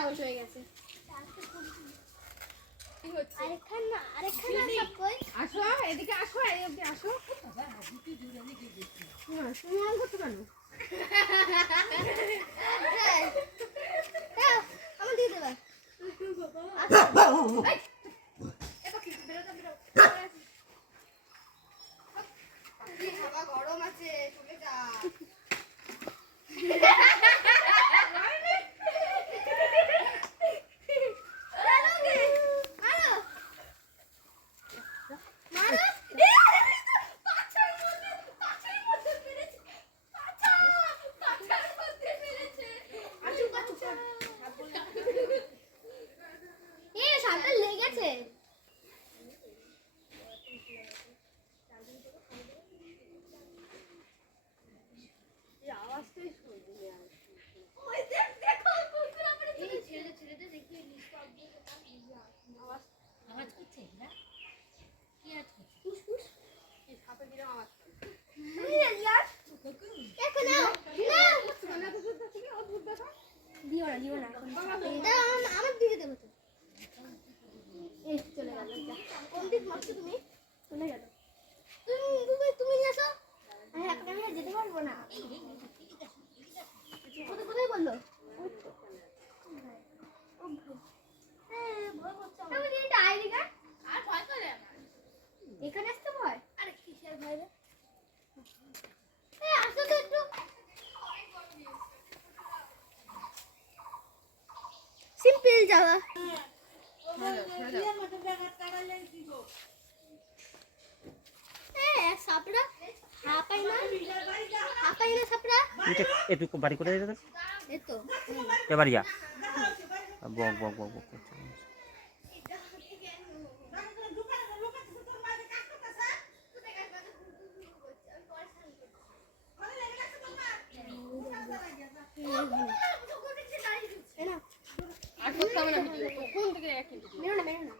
Out হয়ে গেছে। আসো এদিকে আসো, এই অবধি আসো। তুমি অন করতে পারো। আমার দিয়ে দেবা। হাওয়া গরম আছে, চলে যা। আমার দিকে দেবো তো। চলে গেল। কোন দিক মারছো তুমি? চলে গেল। তুমি যাচ্ছো? এখন আমি যেতে পারবো না। কোথায় বললো? এখানে আসতে ভয়? আরে কিসের ভয় রে? আসো তো একটু। সিম্পল যাওয়া। সাপড়া হাঁপাই না, হাঁপাই না সাপড়া। এটুকু বাড়ি করে দিতে এই তো এবারিয়া বক বক বক বক করছে। আর করতে হবে না ভিডিও, কোন থেকে একই ভিডিও। মেরো না, মেরো না।